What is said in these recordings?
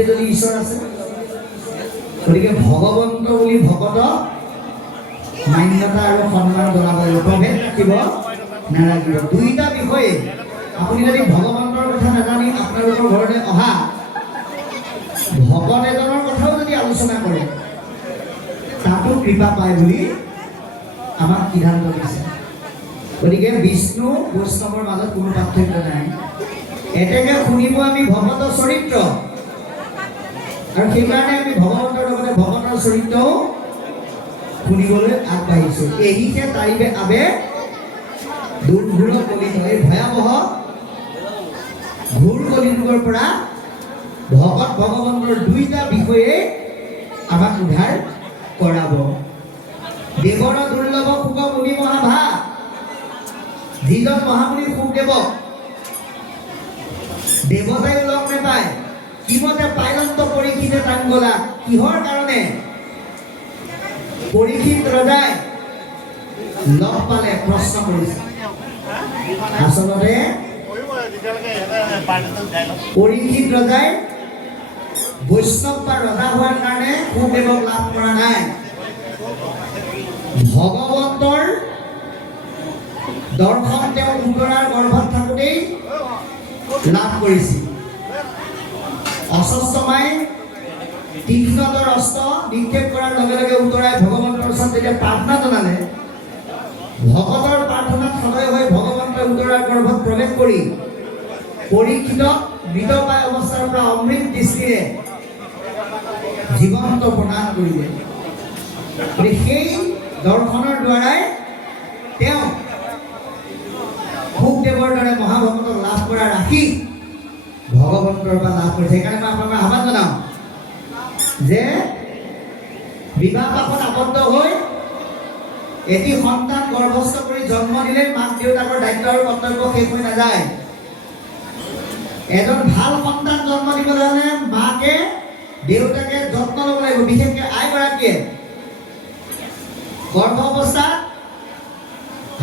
বাহিৰে যদি ঈশ্বৰ আছে। গতিকে ভগৱন্ত বুলি ভকতক মান্যতা আৰু সন্মান জনাব লাগিব, প্ৰভেদ ৰাখিব নালাগিব। দুইটা বিষয়ে আপুনি যদি ভগৱন্তৰ কথা নাজানি আপোনালোকৰ ঘৰলৈ অহা ভকত এজনৰ কথাও যদি আলোচনা কৰে তাতো কৃপা পায় বুলি আমাক সিদ্ধান্ত দিছে। গতিকে বিষ্ণু বৈষ্ণৱৰ মাজত কোনো পাৰ্থক্য নাই। এতেকে শুনিব আমি ভকতৰ চৰিত্ৰ, আৰু সেইকাৰণে আমি ভগৱন্তৰ লগতে ভকতৰ চৰিত্ৰও শুনিবলৈ আগবাঢ়িছোঁ। এহিকে তাৰিবে আবে দুৰ্ঘূৰ কলিত, এই ভয়াৱহ ঘূৰ কলিযুগৰ পৰা ভকত ভগৱন্তৰ দুইটা বিষয়ে আমাক উদ্ধাৰ কৰাব। দেৱৰ দুৰ্লভ সুখ মুনি মহাভা, যিজন মহামুনি সুখদেৱক দেৱতায়ো লগ নেপায়, কিমতে পায়ন্ত পৰীক্ষিতে তাংগলা। কিহৰ কাৰণে পৰীক্ষিত ৰজাই লগ পালে প্ৰশ্ন কৰিছে। আচলতে পৰীক্ষিত ৰজাই বৈষ্ণৱ বা ৰজা হোৱাৰ কাৰণে সুখদেৱক লাভ কৰা নাই, ভগৱন্তৰ দৰ্শন তেওঁ উদৰাৰ গৰ্ভত থাকোঁতেই লাভ কৰিছিল। অস্বস্থমাই তীক্ষ্ণতৰ অস্ত্ৰ নিক্ষেপ কৰাৰ লগে লগে উত্তৰাই ভগৱন্তৰ ওচৰত যেতিয়া প্ৰাৰ্থনা জনালে, ভকতৰ প্ৰাৰ্থনাত সদয় হৈ ভগৱন্তই উত্তৰাৰ গৰ্ভত প্ৰৱেশ কৰি পৰীক্ষিতক মৃতপ্ৰায় অৱস্থাৰ পৰা অমৃত দৃষ্টিৰে জীৱন্ত প্ৰদান কৰিলে। সেই দৰ্শনৰ দ্বাৰাই তেওঁ সুখদেৱৰ দৰে মহাভকতক লাভ কৰাৰ আশী ভগৱন্তৰ পৰা লাভ কৰিছে। সেইকাৰণে মই আপোনালোকক আহ্বান জনাওঁ যে বিবাহ পাশত আবদ্ধ হৈ এটি সন্তান গৰ্ভস্থ কৰি জন্ম দিলে মাক দেউতাকৰ দায়িত্ব আৰু কৰ্তব্য শেষ হৈ নাযায়। এজন ভাল সন্তান জন্ম দিবলৈ হ'লে মাকে দেউতাকে যত্ন ল'ব লাগিব, বিশেষকৈ আইগৰাকীয়ে গৰ্ভ অৱস্থাত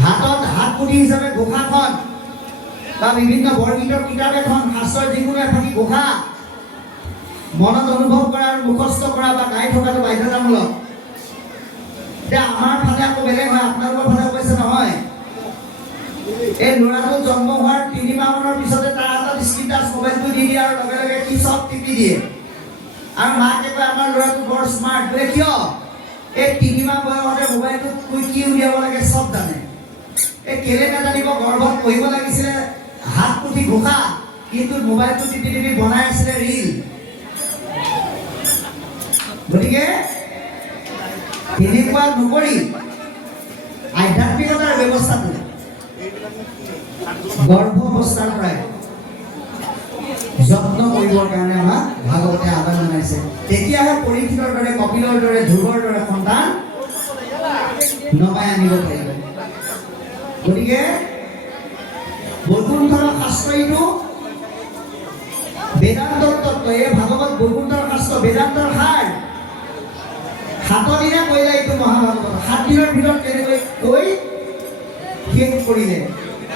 হাতত হাত পুথি হিচাপে ঘোষাখন বা বিভিন্ন বৰগীতৰ কিতাপ এখন, শাস্ত্ৰৰ যিকোনো এফাকি ঘোষা মনত অনুভৱ কৰা আৰু মুখস্থ কৰা বা গাই থকাটো বাধ্যতামূলক। এতিয়া আমাৰ ফালে আকৌ বেলেগ হয়, আপোনালোকৰ ফালে অৱশ্যে নহয়। এই ল'ৰাটো জন্ম হোৱাৰ 3 মাহ মানৰ পিছতে তাৰ হাতত স্ক্ৰীন টাচ মোবাইলটো দি দিয়ে আৰু লগে লগে সি চব টিপি দিয়ে। আৰু মাকে কয় আমাৰ ল'ৰাটো বৰ স্মাৰ্ট। বোলে কিয়? এই 3 মাহ বয়সতে মোবাইলটোত কি উলিয়াব লাগে চব জানে। এই কেলে নাজানিব? গৰ্ভত পঢ়িব লাগিছিলে হাত পুথি ঘোষা, কিন্তু মোবাইলটো টিপি টিপি বনাই আছিলে ৰীল। গতিকে তেনেকুৱা নকৰি আধ্যাত্মিকতাৰ ব্যৱস্থাটো গৰ্ভ অৱস্থাৰ পৰাই যত্ন কৰিবৰ কাৰণে আমাক ভাগৱতে আহ্বান জনাইছে। তেতিয়াহে পৰীক্ষিতৰ দৰে, কপিলৰ দৰে, ধ্ৰুৱৰ দৰে সন্তান নমাই আনিব পাৰিব। গতিকে বৈকুণ্ঠৰ শাস্ত্ৰ এইটো বেদান্তৰ তত্ত্ব। এই ভাগৱত বৈকুণ্ঠৰ শাস্ত্ৰ, বেদান্তৰ সাৰ। 7 দিনে কৰিলে এইটো মহাভাগৱত। 7 দিনৰ ভিতৰত কেনেকৈ কৈ শেষ কৰিলে।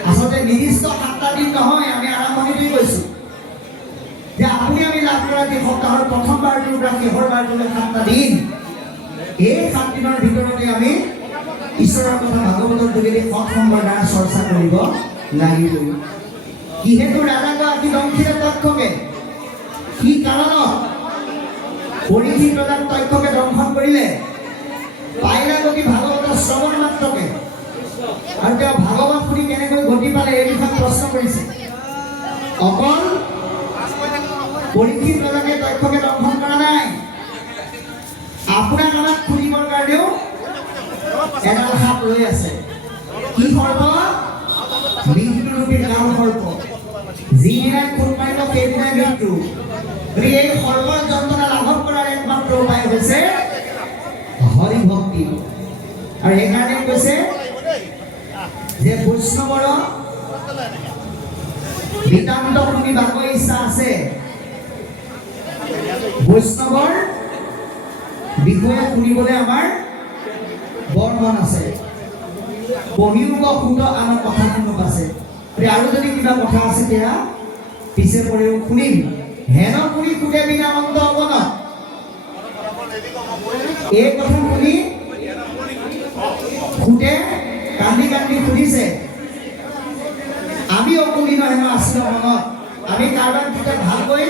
আচলতে নিৰ্দিষ্ট 7টা দিন নহয়, আমি আৰম্ভণিতেই কৈছোঁ যে আপুনি আমি লাভ কৰা যি সপ্তাহৰ প্ৰথম বাৰটোৰ পৰা শেষৰ বাৰটোলৈ 7টা দিন, এই 7 দিনৰ ভিতৰতে আমি ঈশ্বৰৰ কথা ভাগৱতৰ যোগেদি সৎসংগৰ দ্বাৰা চৰ্চা কৰিব লাগিবই। যিহেতু ৰাজা গৰাকী দংশিলে তক্ষকে, কি কাৰণত পৰীক্ষিত ৰজাক তক্ষকে দংশন কৰিলে? পাইলা গতি ভাগৱতৰ শ্ৰৱণ মাত্ৰকে। আৰু তেওঁ ভাগৱত শুনি কেনেকৈ গতি পালে এই বিষয়ে প্ৰশ্ন কৰিছে। অকল পৰীক্ষিত ৰজাকে তক্ষকে দংশন কৰা নাই, আপোনাক আমাক খুলিবৰ কাৰণেও এডাল সাপ লৈ আছে। কি সৰ্প? মৃত্যুৰূপী কাল সৰ্প। যিদিনাই খুন মাৰিব সেইদিনাই মৃত্যু। গতিকে এই সৰ্বৰ যন্ত্ৰণা লাঘৱ কৰাৰ একমাত্ৰ উপায় হৈছে হৰি ভক্তি। আৰু সেইকাৰণে কৈছে যে বৈষ্ণৱৰ নিতান্ত শুনিবাক ইচ্ছা আছে, বৈষ্ণৱৰ বিষয়ে শুনিবলৈ আমাৰ বৰ মন আছে। পঢ়িও শুদ্ধ আনৰ কথা শুনক আছে। আৰু যদি কিবা কথা আছে তেতিয়া পিছে পৰেও শুনিম। হেন পুৰি খুটে বিনা অন্ত অৱন এই কথা শুনি খুটে কান্দি কান্দি সুধিছে আমি অকুলি হেন আছিলো মনত আমি কাৰোবাক যেতিয়া ভালকৈ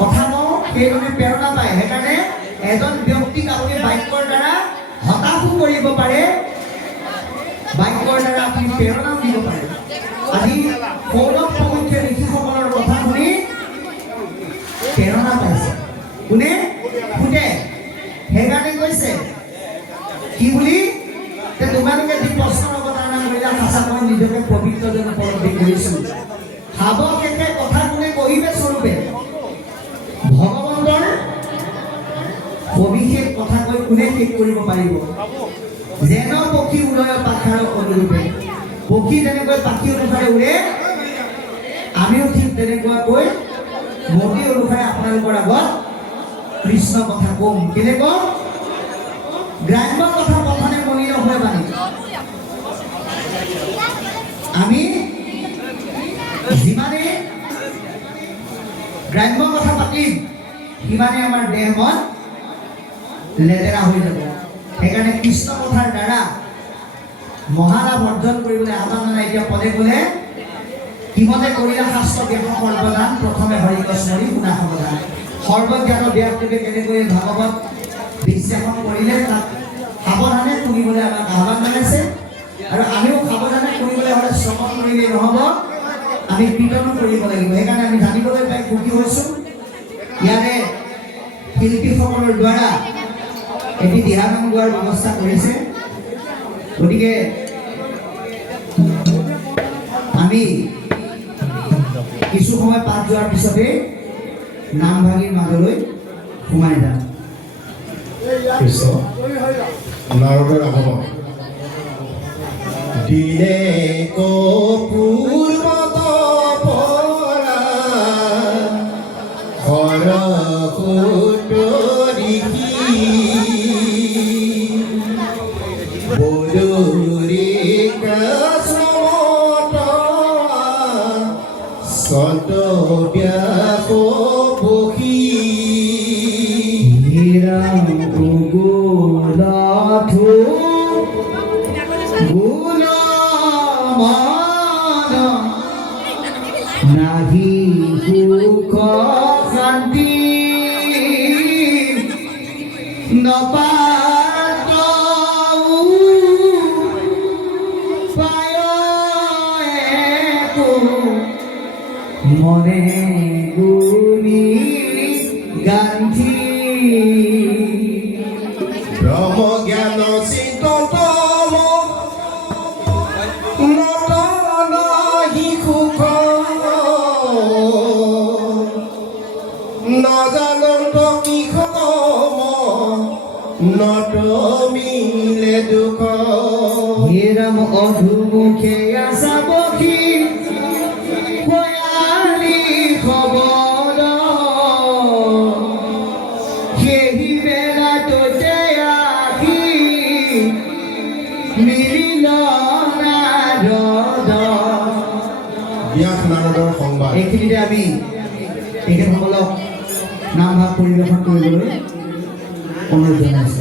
কথা কওঁ সেইজনে প্ৰেৰণা পায় সেইকাৰণে এজন ব্যক্তিক আপুনি বাক্যৰ দ্বাৰা হতাশো কৰিব পাৰে বাক্যৰ দ্বাৰা আপুনি প্ৰেৰণাও দিব পাৰে আজি কৌৰৱ পক্ষে ঋষিসকলৰ কথা শুনি প্ৰেৰণা পাইছে কোনে খুটে সেইকাৰণে কৈছে কি বুলি যে তোমালোকে যি প্ৰশ্নৰ অৱতাৰণা কৰিলা সঁচাকৈ নিজকে পবিত্ৰ যেন উপলব্ধি কৰিছো শাবক একে কথা কোনে কহিবে স্বৰূপে ভগৱন্তৰ সবিশেষ কথা কৈ কোনে শেষ কৰিব পাৰিব যেন পক্ষী উদয় পাখাৰ অনুৰূপে পক্ষী যেনেকৈ পাখি অনুসাৰে উৰে আমিও ঠিক তেনেকুৱাকৈ মতি অনুসাৰে আপোনালোকৰ আগত কৃষ্ণ কথা কম কেনে কম গ্ৰাম্য কথা প্ৰথমে মনিৰ হৈ বাণী আমি যিমানে গ্ৰাম্য কথা পাতিম সিমানে আমাৰ দেহ মন লেতেৰা হৈ যাব সেইকাৰণে কৃষ্ণ কথাৰ দ্বাৰা মহালাভ অৰ্জন কৰিবলৈ আহ্বান জনাই এতিয়া পদে ক'লে কিমতে কৰিলা শাস্ত্ৰ ব্যাস সৰ্বদান প্ৰথমে হৰিক স্মৰি শুনা সাৱধান সৰ্বজ্ঞাত ব্যাসদেৱে কেনেকৈ ভাগৱত বিশ্লেষণ কৰিলে তাক সাৱধানে শুনিবলৈ আমাক আহ্বান জনাইছে আৰু আমিও সাৱধানে কৰিবলৈ হ'লে শ্ৰৱণ কৰিলেই নহ'ব আমি কীৰ্তনো কৰিব লাগিব সেইকাৰণে আমি জানিবলৈ পাই সুখী হৈছোঁ ইয়াৰে শিল্পীসকলৰ দ্বাৰা এটি দিহানাম গোৱাৰ ব্যৱস্থা কৰিছে গতিকে আমি কিছু সময় পাঠ যোৱাৰ পিছতে নামভাগীৰ মাজলৈ সোমাই যাম কৃষ্ণ নাৰদৰ আগমন দিনে কপূৰ্বত পৰা হৰ নাহি সুখ শান্তি নপাতৌ পায় একো মনে গুণী গান্ধী ব্ৰহ্ম জ্ঞান চিন্তত নটমিলে দুখ হেৰাম অধুমুখে আশা বখি কয়ালি খবৰ সেই বেলা তোতে আহি মিলিল নাৰদ ব্যাস নাৰদৰ সংবাদ এইখিনিতে আমি তেখেতসকলক নামভাগ পৰিৱেশন কৰিবলৈ অনুৰোধ জনাইছোঁ